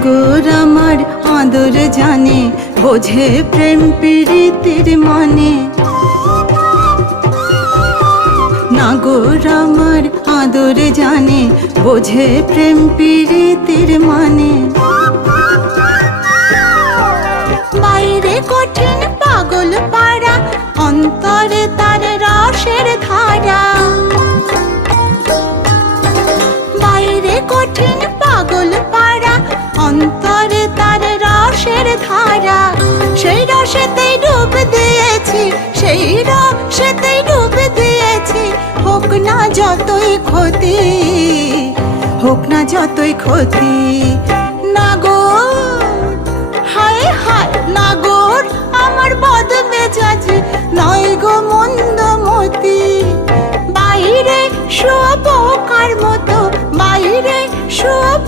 নাগর আমার আদর জানে, বোঝে প্রেম প্রীতির মানে। নাগর আমার আদর জানে, বোঝে প্রেম প্রীতির মানে। বাইরে কঠিন পাগল পাড়া, অন্তরে তার রসের ধারা। বাইরে কঠিন পাগল পাড়া, অন্তরে তার রসের ধারা। সেই রসেতেই ডুব দিয়েছি, সেই রসেতেই ডুব দিয়েছি। হোক না যতই ক্ষতি, হোক না যতই ক্ষতি। নাগর হায় হায় নাগর আমার বদ মেজাজি, নয় গো মন্দমতি। বাইরে শুয়োপোকার মতো, বাইরে শুয়োপোকার